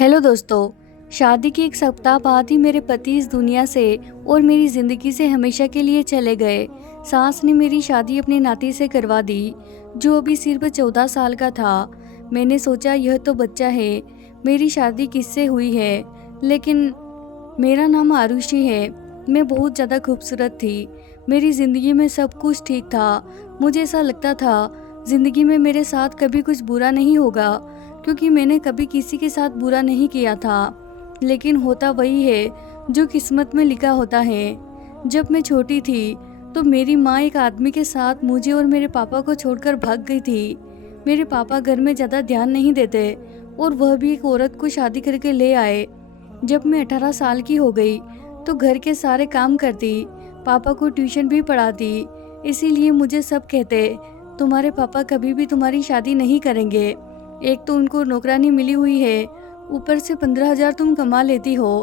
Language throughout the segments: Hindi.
हेलो दोस्तों। शादी के एक सप्ताह बाद ही मेरे पति इस दुनिया से और मेरी ज़िंदगी से हमेशा के लिए चले गए। सास ने मेरी शादी अपने नाती से करवा दी, जो अभी सिर्फ 14 साल का था। मैंने सोचा यह तो बच्चा है, मेरी शादी किससे हुई है, लेकिन मेरा नाम आरुषि है। मैं बहुत ज़्यादा खूबसूरत थी, मेरी ज़िंदगी में सब कुछ ठीक था। मुझे ऐसा लगता था ज़िंदगी में मेरे साथ कभी कुछ बुरा नहीं होगा, क्योंकि मैंने कभी किसी के साथ बुरा नहीं किया था। लेकिन होता वही है जो किस्मत में लिखा होता है। जब मैं छोटी थी तो मेरी माँ एक आदमी के साथ मुझे और मेरे पापा को छोड़कर भाग गई थी। मेरे पापा घर में ज़्यादा ध्यान नहीं देते और वह भी एक औरत को शादी करके ले आए। जब मैं 18 साल की हो गई तो घर के सारे काम करती, पापा को ट्यूशन भी पढ़ाती। इसीलिए मुझे सब कहते, तुम्हारे पापा कभी भी तुम्हारी शादी नहीं करेंगे। एक तो उनको नौकरानी मिली हुई है, ऊपर से 15,000 तुम कमा लेती हो।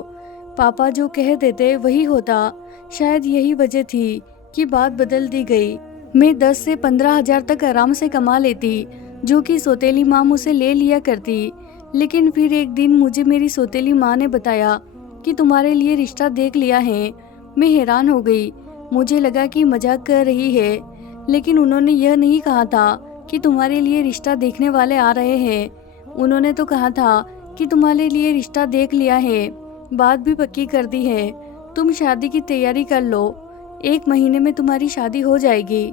पापा जो कह देते वही होता। शायद यही वजह थी कि बात बदल दी गई। मैं 10 से 15,000 तक आराम से कमा लेती, जो कि सौतेली माँ मुझसे ले लिया करती। लेकिन फिर एक दिन मुझे मेरी सौतेली माँ ने बताया कि तुम्हारे लिए रिश्ता देख लिया है। मैं हैरान हो गई, मुझे लगा कि मजाक कर रही है, लेकिन उन्होंने यह नहीं कहा था कि तुम्हारे लिए रिश्ता देखने वाले आ रहे हैं। उन्होंने तो कहा था कि तुम्हारे लिए रिश्ता देख लिया है, बात भी पक्की कर दी है, तुम शादी की तैयारी कर लो, 1 महीने में तुम्हारी शादी हो जाएगी।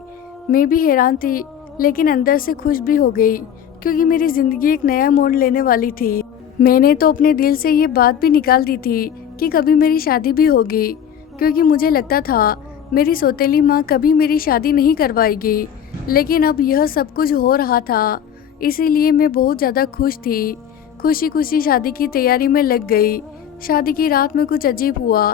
मैं भी हैरान थी, लेकिन अंदर से खुश भी हो गई, क्योंकि मेरी जिंदगी एक नया मोड़ लेने वाली थी। मैंने तो अपने दिल से ये बात भी निकाल दी थी कि कभी मेरी शादी भी होगी, क्योंकि मुझे लगता था मेरी सौतेली माँ कभी मेरी शादी नहीं करवाएगी। लेकिन अब यह सब कुछ हो रहा था, इसीलिए मैं बहुत ज़्यादा खुश थी। खुशी खुशी शादी की तैयारी में लग गई। शादी की रात में कुछ अजीब हुआ।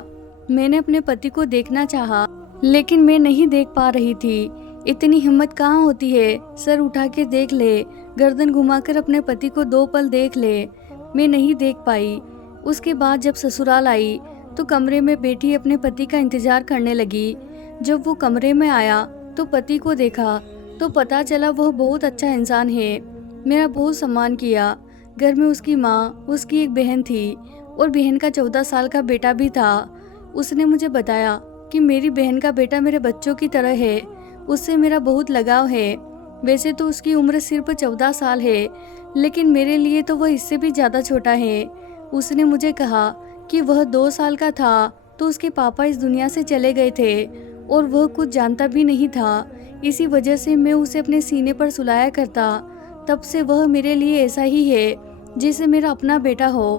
मैंने अपने पति को देखना चाहा, लेकिन मैं नहीं देख पा रही थी। इतनी हिम्मत कहाँ होती है, सर उठा के देख ले, गर्दन घुमाकर अपने पति को 2 पल देख ले। मैं नहीं देख पाई। उसके बाद जब ससुराल आई तो कमरे में बैठी अपने पति का इंतजार करने लगी। जब वो कमरे में आया तो पति को देखा तो पता चला वह बहुत अच्छा इंसान है। मेरा बहुत सम्मान किया। घर में उसकी माँ, उसकी एक बहन थी और बहन का 14 साल का बेटा भी था। उसने मुझे बताया कि मेरी बहन का बेटा मेरे बच्चों की तरह है, उससे मेरा बहुत लगाव है। वैसे तो उसकी उम्र सिर्फ 14 साल है, लेकिन मेरे लिए तो वह इससे भी ज़्यादा छोटा है। उसने मुझे कहा कि वह 2 साल का था तो उसके पापा इस दुनिया से चले गए थे और वह कुछ जानता भी नहीं था। इसी वजह से मैं उसे अपने सीने पर सुलाया करता। तब से वह मेरे लिए ऐसा ही है जैसे मेरा अपना बेटा हो।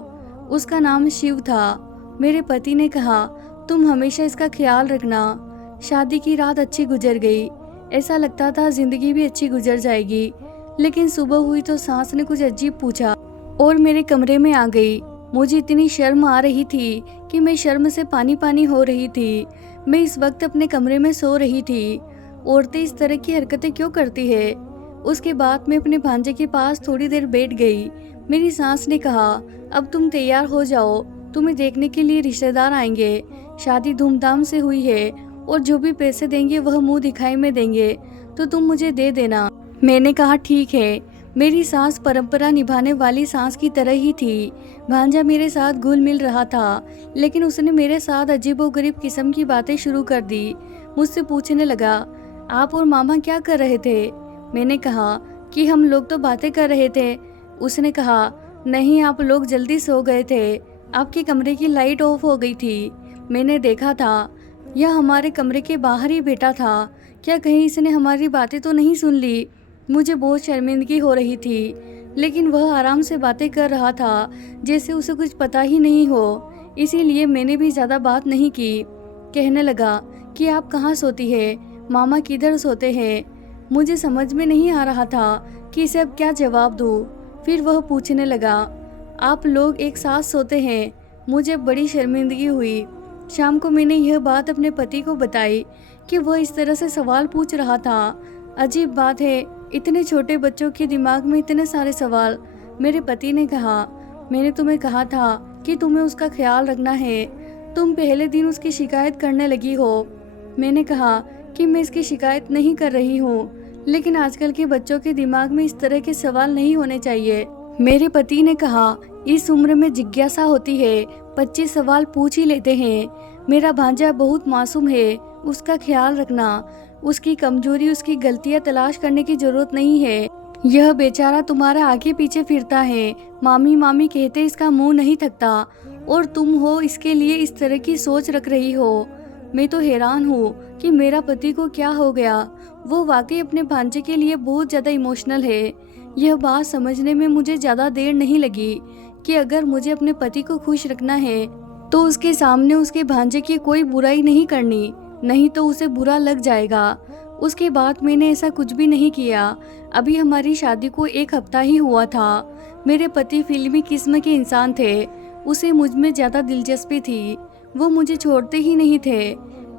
उसका नाम शिव था। मेरे पति ने कहा, तुम हमेशा इसका ख्याल रखना। शादी की रात अच्छी गुजर गई। ऐसा लगता था जिंदगी भी अच्छी गुजर जाएगी, लेकिन सुबह हुई तो सास ने कुछ अजीब पूछा और मेरे कमरे में आ गई। मुझे इतनी शर्म आ रही थी कि मैं शर्म से पानी पानी हो रही थी। मैं इस वक्त अपने कमरे में सो रही थी। औरतें इस तरह की हरकतें क्यों करती है? उसके बाद मैं अपने भांजे के पास थोड़ी देर बैठ गई। मेरी सास ने कहा, अब तुम तैयार हो जाओ, तुम्हें देखने के लिए रिश्तेदार आएंगे। शादी धूमधाम से हुई है और जो भी पैसे देंगे वह मुंह दिखाई में देंगे, तो तुम मुझे दे देना। मैंने कहा ठीक है। मेरी सास परंपरा निभाने वाली सास की तरह ही थी। भांजा मेरे साथ घुल मिल रहा था, लेकिन उसने मेरे साथ अजीबोगरीब किस्म की बातें शुरू कर दी। मुझसे पूछने लगा, आप और मामा क्या कर रहे थे? मैंने कहा कि हम लोग तो बातें कर रहे थे। उसने कहा, नहीं, आप लोग जल्दी सो गए थे, आपके कमरे की लाइट ऑफ हो गई थी। मैंने देखा था, यह हमारे कमरे के बाहर ही बैठा था। क्या कहीं इसने हमारी बातें तो नहीं सुन ली? मुझे बहुत शर्मिंदगी हो रही थी, लेकिन वह आराम से बातें कर रहा था जैसे उसे कुछ पता ही नहीं हो। इसीलिए मैंने भी ज़्यादा बात नहीं की। कहने लगा कि आप कहाँ सोती है, मामा किधर सोते हैं? मुझे समझ में नहीं आ रहा था कि इसे अब क्या जवाब दूँ। फिर वह पूछने लगा, आप लोग एक साथ सोते हैं? मुझे बड़ी शर्मिंदगी हुई। शाम को मैंने यह बात अपने पति को बताई कि वह इस तरह से सवाल पूछ रहा था। अजीब बात है, इतने छोटे बच्चों के दिमाग में इतने सारे सवाल। मेरे पति ने कहा, मैंने तुम्हें कहा था कि तुम्हें उसका ख्याल रखना है, तुम पहले दिन उसकी शिकायत करने लगी हो। मैंने कहा कि मैं इसकी शिकायत नहीं कर रही हूँ, लेकिन आजकल के बच्चों के दिमाग में इस तरह के सवाल नहीं होने चाहिए। मेरे पति ने कहा, इस उम्र में जिज्ञासा होती है, 25 सवाल पूछ ही लेते हैं। मेरा भांजा बहुत मासूम है, उसका ख्याल रखना। उसकी कमजोरी, उसकी गलतियां तलाश करने की जरूरत नहीं है। यह बेचारा तुम्हारा आगे पीछे फिरता है, मामी मामी कहते इसका मुंह नहीं थकता, और तुम हो इसके लिए इस तरह की सोच रख रही हो। मैं तो हैरान हूँ कि मेरा पति को क्या हो गया। वो वाकई अपने भांजे के लिए बहुत ज़्यादा इमोशनल है। यह बात समझने में मुझे ज़्यादा देर नहीं लगी कि अगर मुझे अपने पति को खुश रखना है तो उसके सामने उसके भांजे की कोई बुराई नहीं करनी, नहीं तो उसे बुरा लग जाएगा। उसके बाद मैंने ऐसा कुछ भी नहीं किया। अभी हमारी शादी को 1 हफ्ता ही हुआ था। मेरे पति फिल्मी किस्म के इंसान थे, उसे मुझ में ज़्यादा दिलचस्पी थी। वो मुझे छोड़ते ही नहीं थे।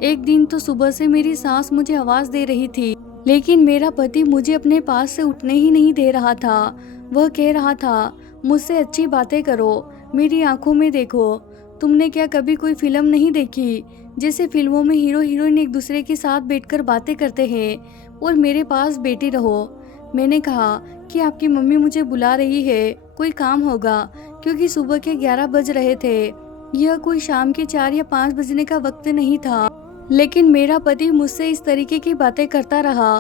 एक दिन तो सुबह से मेरी सास मुझे आवाज़ दे रही थी, लेकिन मेरा पति मुझे अपने पास से उठने ही नहीं दे रहा था। वह कह रहा था, मुझसे अच्छी बातें करो, मेरी आंखों में देखो। तुमने क्या कभी कोई फिल्म नहीं देखी जैसे फिल्मों में हीरो हीरोइन एक दूसरे के साथ बैठकर बातें करते हैं और मेरे पास बैठी रहो। मैंने कहा कि आपकी मम्मी मुझे बुला रही है, कोई काम होगा, क्योंकि सुबह के 11 बज रहे थे। यह कोई शाम के 4 या 5 बजने का वक्त नहीं था। लेकिन मेरा पति मुझसे इस तरीके की बातें करता रहा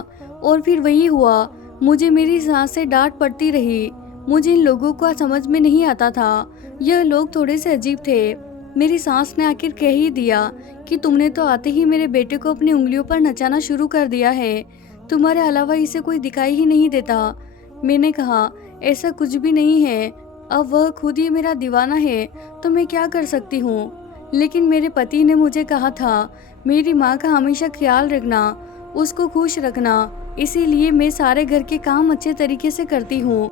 और फिर वही हुआ। मुझे मेरी सास से डांट पड़ती रही। मुझे इन लोगों को समझ में नहीं आता था। यह लोग थोड़े से अजीब थे। मेरी सास ने आखिर कह ही दिया कि तुमने तो आते ही मेरे बेटे को अपनी उंगलियों पर नचाना शुरू कर दिया है, तुम्हारे अलावा इसे कोई दिखाई ही नहीं देता। मैंने कहा, ऐसा कुछ भी नहीं है, अब वह खुद ही मेरा दीवाना है तो मैं क्या कर सकती हूँ। लेकिन मेरे पति ने मुझे कहा था, मेरी माँ का हमेशा ख्याल रखना, उसको खुश रखना, इसीलिए मैं सारे घर के काम अच्छे तरीके से करती हूँ।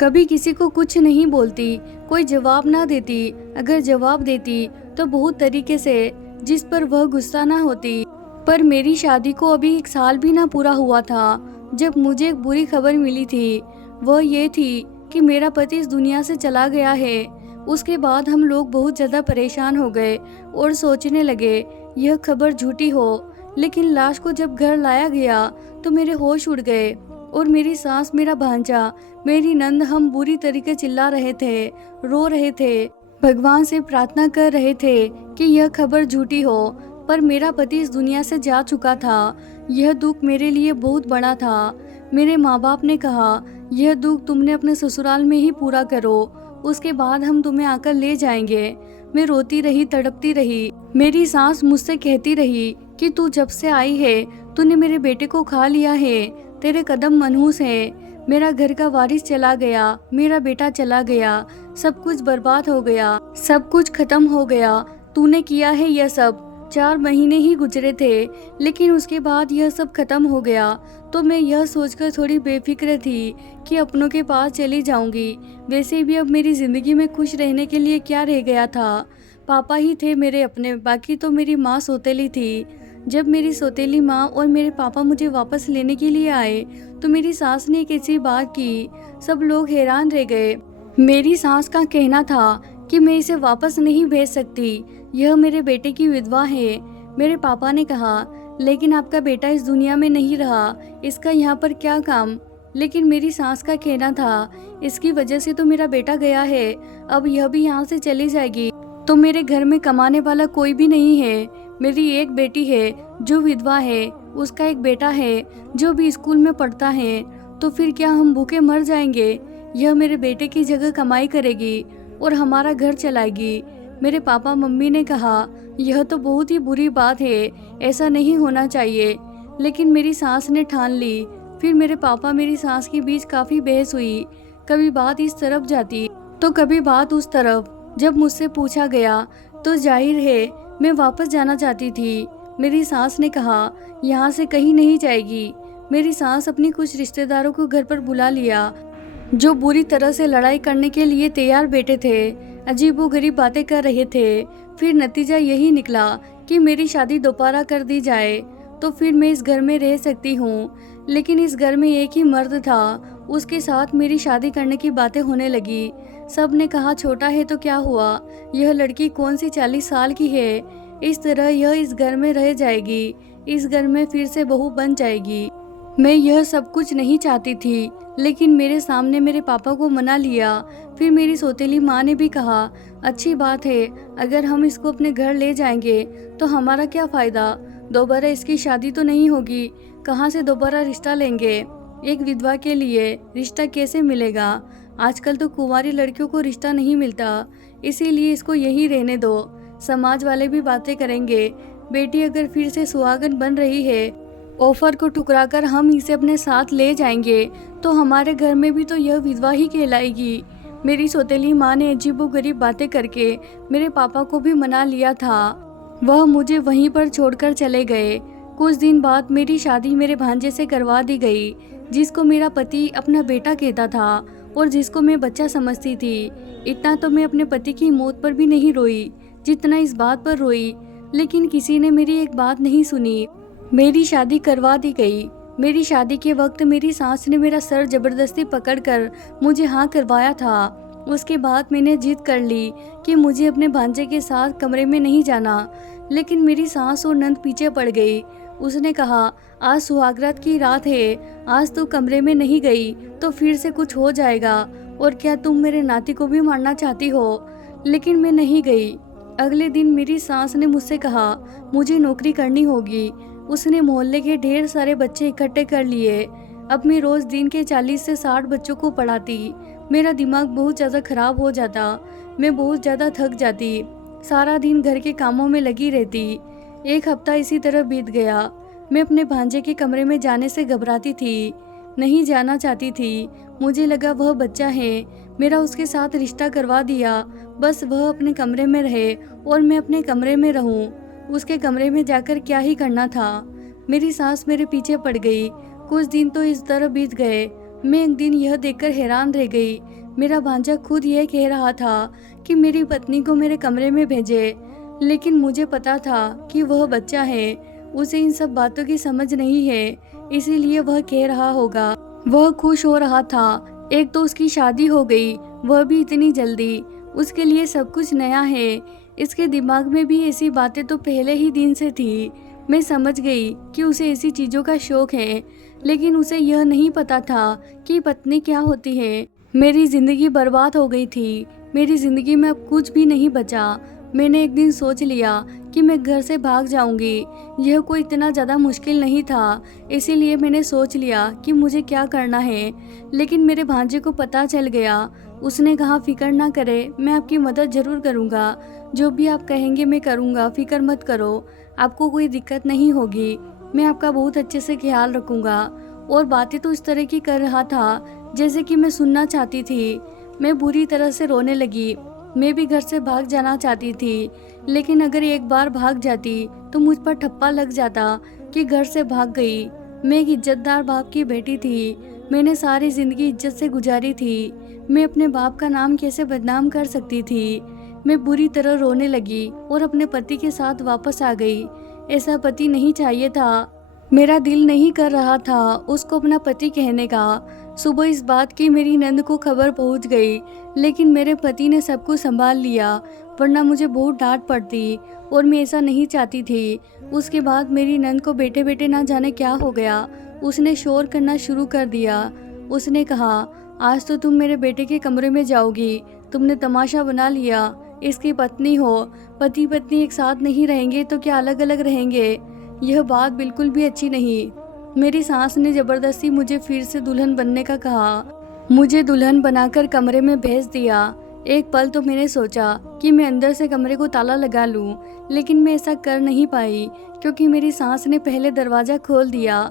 कभी किसी को कुछ नहीं बोलती, कोई जवाब ना देती, अगर जवाब देती तो बहुत तरीके से, जिस पर वह गुस्सा ना होती। पर मेरी शादी को अभी 1 साल भी ना पूरा हुआ था जब मुझे एक बुरी खबर मिली थी। वह ये थी कि मेरा पति इस दुनिया से चला गया है। उसके बाद हम लोग बहुत ज़्यादा परेशान हो गए और सोचने लगे यह खबर झूठी हो। लेकिन लाश को जब घर लाया गया तो मेरे होश उड़ गए और मेरी सास, मेरा भांजा, मेरी नंद, हम बुरी तरीके चिल्ला रहे थे, रो रहे थे, भगवान से प्रार्थना कर रहे थे कि यह खबर झूठी हो। पर मेरा पति इस दुनिया से जा चुका था। यह दुख मेरे लिए बहुत बड़ा था। मेरे माँ बाप ने कहा, यह दुख तुमने अपने ससुराल में ही पूरा करो, उसके बाद हम तुम्हें आकर ले जाएंगे। मैं रोती रही, तड़पती रही। मेरी सास मुझसे कहती रही कि तू जब से आई है तूने मेरे बेटे को खा लिया है, तेरे कदम मनहूस हैं। मेरा घर का वारिस चला गया, मेरा बेटा चला गया, सब कुछ बर्बाद हो गया, सब कुछ खत्म हो गया। तूने किया है यह सब। 4 महीने ही गुजरे थे, लेकिन उसके बाद यह सब खत्म हो गया तो मैं यह सोचकर थोड़ी बेफिक्र थी कि अपनों के पास चली जाऊंगी। वैसे भी अब मेरी जिंदगी में खुश रहने के लिए क्या रह गया था। पापा ही थे मेरे अपने, बाकी तो मेरी माँ सौतेली थी। जब मेरी सौतेली माँ और मेरे पापा मुझे वापस लेने के लिए आए तो मेरी सास ने एक ऐसी बात की, सब लोग हैरान रह गए। मेरी सास का कहना था कि मैं इसे वापस नहीं भेज सकती, यह मेरे बेटे की विधवा है। मेरे पापा ने कहा, लेकिन आपका बेटा इस दुनिया में नहीं रहा, इसका यहाँ पर क्या काम। लेकिन मेरी सास का कहना था, इसकी वजह से तो मेरा बेटा गया है, अब यह भी यहाँ से चली जाएगी तो मेरे घर में कमाने वाला कोई भी नहीं है। मेरी एक बेटी है जो विधवा है, उसका एक बेटा है जो भी स्कूल में पढ़ता है, तो फिर क्या हम भूखे मर जाएंगे। यह मेरे बेटे की जगह कमाई करेगी और हमारा घर चलाएगी। मेरे पापा मम्मी ने कहा, यह तो बहुत ही बुरी बात है, ऐसा नहीं होना चाहिए। लेकिन मेरी सास ने ठान ली। फिर मेरे पापा मेरी सास के बीच काफ़ी बहस हुई, कभी बात इस तरफ जाती तो कभी बात उस तरफ। जब मुझसे पूछा गया तो जाहिर है मैं वापस जाना चाहती थी। मेरी सास ने कहा, यहाँ से कहीं नहीं जाएगी। मेरी सास अपनी कुछ रिश्तेदारों को घर पर बुला लिया जो बुरी तरह से लड़ाई करने के लिए तैयार बैठे थे, अजीबोगरीब बातें कर रहे थे। फिर नतीजा यही निकला कि मेरी शादी दोबारा कर दी जाए तो फिर मैं इस घर में रह सकती हूँ। लेकिन इस घर में एक ही मर्द था, उसके साथ मेरी शादी करने की बातें होने लगी। सब ने कहा, छोटा है तो क्या हुआ, यह लड़की कौन सी 40 साल की है, इस तरह यह इस घर में रह जाएगी, इस घर में फिर से बहू बन जाएगी। मैं यह सब कुछ नहीं चाहती थी, लेकिन मेरे सामने मेरे पापा को मना लिया। फिर मेरी सौतेली माँ ने भी कहा, अच्छी बात है, अगर हम इसको अपने घर ले जाएंगे तो हमारा क्या फ़ायदा, दोबारा इसकी शादी तो नहीं होगी, कहाँ से दोबारा रिश्ता लेंगे, एक विधवा के लिए रिश्ता कैसे मिलेगा, आजकल तो कुंवारी लड़कियों को रिश्ता नहीं मिलता, इसीलिए इसको यही रहने दो, समाज वाले भी बातें करेंगे, बेटी अगर फिर से सुहागन बन रही है, ऑफर को ठुकराकर हम इसे अपने साथ ले जाएंगे तो हमारे घर में भी तो यह विधवा ही कहलाएगी। मेरी सौतेली माँ ने अजीबोगरीब बातें करके मेरे पापा को भी मना लिया था। वह मुझे वहीं पर छोड़कर चले गए। कुछ दिन बाद मेरी शादी मेरे भांजे से करवा दी गई, जिसको मेरा पति अपना बेटा कहता था और जिसको मैं बच्चा समझती थी। इतना तो मैं अपने पति की मौत पर भी नहीं रोई जितना इस बात पर रोई, लेकिन किसी ने मेरी एक बात नहीं सुनी। मेरी शादी करवा दी गई। मेरी शादी के वक्त मेरी सास ने मेरा सर जबरदस्ती पकड़कर मुझे हाँ करवाया था। उसके बाद मैंने जिद कर ली कि मुझे अपने भांजे के साथ कमरे में नहीं जाना, लेकिन मेरी सास और नंद पीछे पड़ गई। उसने कहा, आज सुहागरात की रात है, आज तू कमरे में नहीं गई तो फिर से कुछ हो जाएगा, और क्या तुम मेरे नाती को भी मारना चाहती हो। लेकिन मैं नहीं गई। अगले दिन मेरी सास ने मुझसे कहा, मुझे नौकरी करनी होगी। उसने मोहल्ले के ढेर सारे बच्चे इकट्ठे कर लिए। अब मैं रोज दिन के 40 से 60 बच्चों को पढ़ाती। मेरा दिमाग बहुत ज़्यादा खराब हो जाता, मैं बहुत ज़्यादा थक जाती, सारा दिन घर के कामों में लगी रहती। एक हफ्ता इसी तरह बीत गया। मैं अपने भांजे के कमरे में जाने से घबराती थी, नहीं जाना चाहती थी। मुझे लगा वह बच्चा है, मेरा उसके साथ रिश्ता करवा दिया, बस वह अपने कमरे में रहे और मैं अपने कमरे में रहूं। उसके कमरे में जाकर क्या ही करना था। मेरी सास मेरे पीछे पड़ गई। कुछ दिन तो इस तरह बीत गए। मैं एक दिन यह देखकर हैरान रह गई। मेरा भांजा खुद यह कह रहा था कि मेरी पत्नी को मेरे कमरे में भेजे, लेकिन मुझे पता था कि वह बच्चा है, उसे इन सब बातों की समझ नहीं है, इसीलिए वह कह रहा होगा। वह खुश हो रहा था। एक तो उसकी शादी हो गई, वह भी इतनी जल्दी। उसके लिए सब कुछ नया है। इसके दिमाग में भी ऐसी बातें तो पहले ही दिन से थी। मैं समझ गई कि उसे ऐसी चीज़ों का शौक है, लेकिन उसे यह नहीं पता था कि पत्नी क्या होती है। मेरी ज़िंदगी बर्बाद हो गई थी। मेरी ज़िंदगी में अब कुछ भी नहीं बचा। मैंने एक दिन सोच लिया कि मैं घर से भाग जाऊंगी। यह कोई इतना ज़्यादा मुश्किल नहीं था, इसीलिए मैंने सोच लिया कि मुझे क्या करना है। लेकिन मेरे भांजे को पता चल गया। उसने कहा, फिक्र ना करे, मैं आपकी मदद ज़रूर करूँगा, जो भी आप कहेंगे मैं करूँगा, फिक्र मत करो, आपको कोई दिक्कत नहीं होगी, मैं आपका बहुत अच्छे से ख्याल रखूँगा। और बातें तो इस तरह की कर रहा था जैसे कि मैं सुनना चाहती थी। मैं बुरी तरह से रोने लगी। मैं भी घर से भाग जाना चाहती थी, लेकिन अगर एक बार भाग जाती तो मुझ पर ठप्पा लग जाता कि घर से भाग गई। मैं एक इज्जतदार बाप की बेटी थी। मैंने सारी ज़िंदगी इज्जत से गुजारी थी। मैं अपने बाप का नाम कैसे बदनाम कर सकती थी। मैं बुरी तरह रोने लगी और अपने पति के साथ वापस आ गई। ऐसा पति नहीं चाहिए था। मेरा दिल नहीं कर रहा था उसको अपना पति कहने का। सुबह इस बात की मेरी नंद को खबर पहुंच गई, लेकिन मेरे पति ने सब कुछ संभाल लिया, वरना मुझे बहुत डांट पड़ती और मैं ऐसा नहीं चाहती थी। उसके बाद मेरी नंद को बेटे बेटे ना जाने क्या हो गया। उसने शोर करना शुरू कर दिया। उसने कहा, आज तो तुम मेरे बेटे के कमरे में जाओगी, तुमने तमाशा बना लिया, इसकी पत्नी हो, पति पत्नी एक साथ नहीं रहेंगे तो क्या अलग अलग रहेंगे। यह बात बिल्कुल भी अच्छी नहीं। मेरी सास ने जबरदस्ती मुझे फिर से दुल्हन बनने का कहा। मुझे दुल्हन बनाकर कमरे में भेज दिया। एक पल तो मैंने सोचा कि मैं अंदर से कमरे को ताला लगा लूं, लेकिन मैं ऐसा कर नहीं पाई क्योंकि मेरी सास ने पहले दरवाज़ा खोल दिया।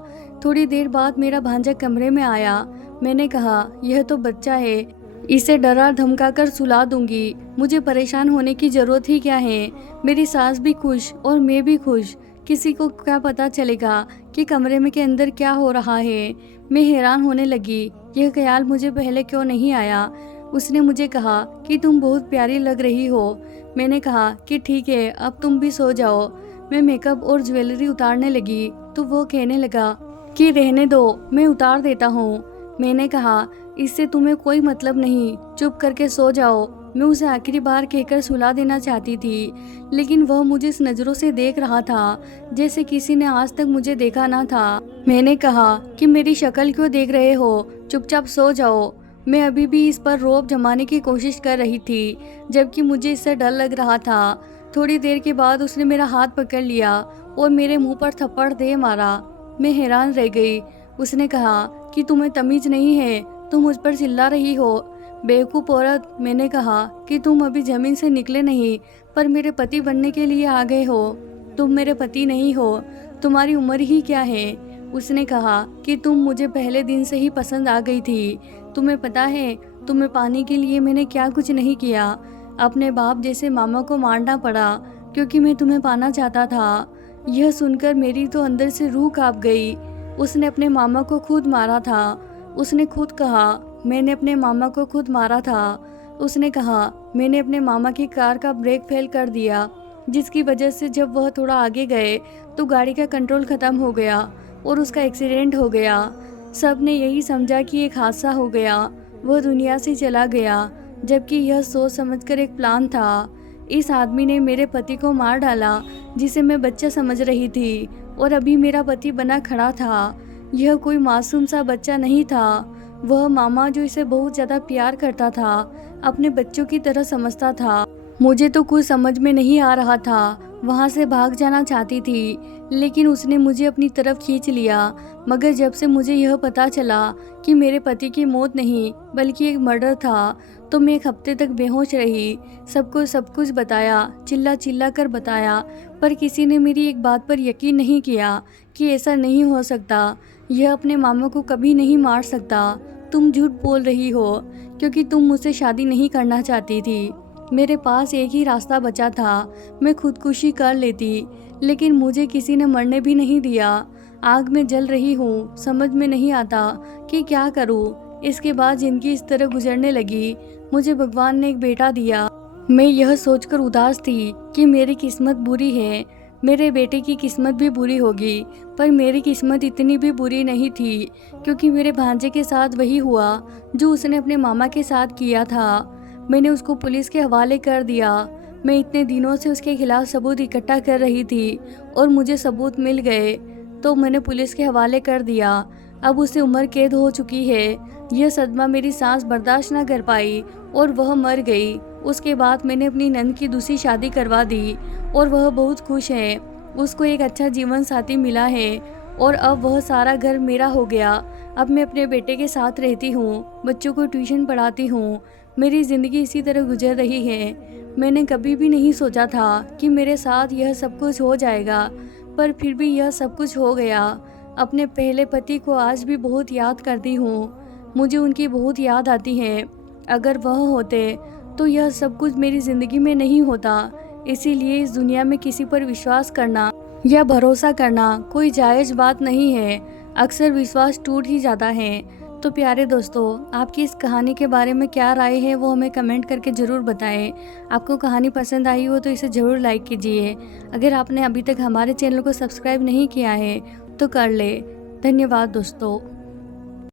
थोड़ी देर बाद मेरा भांजा कमरे में आया। मैंने कहा, यह तो बच्चा है, इसे डरा धमका कर सुला दूंगी, मुझे परेशान होने की ज़रूरत ही क्या है। मेरी सास भी खुश और मैं भी खुश। किसी को क्या पता चलेगा कि कमरे में के अंदर क्या हो रहा है। मैं हैरान होने लगी, यह ख्याल मुझे पहले क्यों नहीं आया। उसने मुझे कहा कि तुम बहुत प्यारी लग रही हो। मैंने कहा कि ठीक है, अब तुम भी सो जाओ। मैं मेकअप और ज्वेलरी उतारने लगी तो वो कहने लगा कि रहने दो, मैं उतार देता हूँ। मैंने कहा, इससे तुम्हें कोई मतलब नहीं, चुप करके सो जाओ। मैं उसे आखिरी बार कहकर सुला देना चाहती थी, लेकिन वह मुझे इस नज़रों से देख रहा था जैसे किसी ने आज तक मुझे देखा ना था। मैंने कहा कि मेरी शक्ल क्यों देख रहे हो, चुपचाप सो जाओ। मैं अभी भी इस पर रौब जमाने की कोशिश कर रही थी, जबकि मुझे इससे डर लग रहा था। थोड़ी देर के बाद उसने मेरा हाथ पकड़ लिया और मेरे मुंह पर थप्पड़ दे मारा। मैं हैरान रह गई। उसने कहा कि तुम्हें तमीज़ नहीं है, तुम मुझ पर चिल्ला रही हो। बेवकूफ़ औरत, मैंने कहा कि तुम अभी ज़मीन से निकले नहीं, पर मेरे पति बनने के लिए आ गए हो। तुम मेरे पति नहीं हो, तुम्हारी उम्र ही क्या है। उसने कहा कि तुम मुझे पहले दिन से ही पसंद आ गई थी। तुम्हें पता है, तुम्हें पाने के लिए मैंने क्या कुछ नहीं किया। अपने बाप जैसे मामा को मारना पड़ा क्योंकि मैं तुम्हें पाना चाहता था। यह सुनकर मेरी तो अंदर से रूह कांप गई। उसने अपने मामा को खुद मारा था। उसने खुद कहा, मैंने अपने मामा को खुद मारा था। उसने कहा, मैंने अपने मामा की कार का ब्रेक फेल कर दिया, जिसकी वजह से जब वह थोड़ा आगे गए तो गाड़ी का कंट्रोल ख़त्म हो गया और उसका एक्सीडेंट हो गया। सब ने यही समझा कि एक हादसा हो गया, वह दुनिया से चला गया, जबकि यह सोच समझकर एक प्लान था। इस आदमी ने मेरे पति को मार डाला, जिसे मैं बच्चा समझ रही थी, और अभी मेरा पति बना खड़ा था। यह कोई मासूम सा बच्चा नहीं था, वह मामा जो इसे बहुत ज़्यादा प्यार करता था, अपने बच्चों की तरह समझता था। मुझे तो कुछ समझ में नहीं आ रहा था, वहाँ से भाग जाना चाहती थी, लेकिन उसने मुझे अपनी तरफ खींच लिया। मगर जब से मुझे यह पता चला कि मेरे पति की मौत नहीं बल्कि एक मर्डर था, तो मैं एक हफ्ते तक बेहोश रही। सबको सब कुछ बताया, चिल्ला चिल्ला कर बताया, पर किसी ने मेरी एक बात पर यकीन नहीं किया कि ऐसा नहीं हो सकता। यह अपने मामा को कभी नहीं मार सकता। तुम झूठ बोल रही हो, क्योंकि तुम मुझसे शादी नहीं करना चाहती थी। मेरे पास एक ही रास्ता बचा था, मैं खुदकुशी कर लेती, लेकिन मुझे किसी ने मरने भी नहीं दिया। आग में जल रही हूँ, समझ में नहीं आता कि क्या करूँ। इसके बाद जिंदगी इस तरह गुजरने लगी। मुझे भगवान ने एक बेटा दिया। मैं यह सोचकर उदास थी कि मेरी किस्मत बुरी है, मेरे बेटे की किस्मत भी बुरी होगी, पर मेरी किस्मत इतनी भी बुरी नहीं थी, क्योंकि मेरे भांजे के साथ वही हुआ जो उसने अपने मामा के साथ किया था। मैंने उसको पुलिस के हवाले कर दिया। मैं इतने दिनों से उसके खिलाफ सबूत इकट्ठा कर रही थी और मुझे सबूत मिल गए, तो मैंने पुलिस के हवाले कर दिया। अब उसे उम्र कैद हो चुकी है। यह सदमा मेरी सांस बर्दाश्त ना कर पाई और वह मर गई। उसके बाद मैंने अपनी नंद की दूसरी शादी करवा दी और वह बहुत खुश है। उसको एक अच्छा जीवन साथी मिला है और अब वह सारा घर मेरा हो गया। अब मैं अपने बेटे के साथ रहती हूँ, बच्चों को ट्यूशन पढ़ाती हूँ। मेरी ज़िंदगी इसी तरह गुजर रही है। मैंने कभी भी नहीं सोचा था कि मेरे साथ यह सब कुछ हो जाएगा, पर फिर भी यह सब कुछ हो गया। अपने पहले पति को आज भी बहुत याद करती हूँ। मुझे उनकी बहुत याद आती है। अगर वह होते तो यह सब कुछ मेरी ज़िंदगी में नहीं होता। इसीलिए इस दुनिया में किसी पर विश्वास करना या भरोसा करना कोई जायज़ बात नहीं है। अक्सर विश्वास टूट ही जाता है। तो प्यारे दोस्तों, आपकी इस कहानी के बारे में क्या राय है वो हमें कमेंट करके ज़रूर बताएं। आपको कहानी पसंद आई हो तो इसे ज़रूर लाइक कीजिए। अगर आपने अभी तक हमारे चैनल को सब्सक्राइब नहीं किया है तो कर ले। धन्यवाद दोस्तों।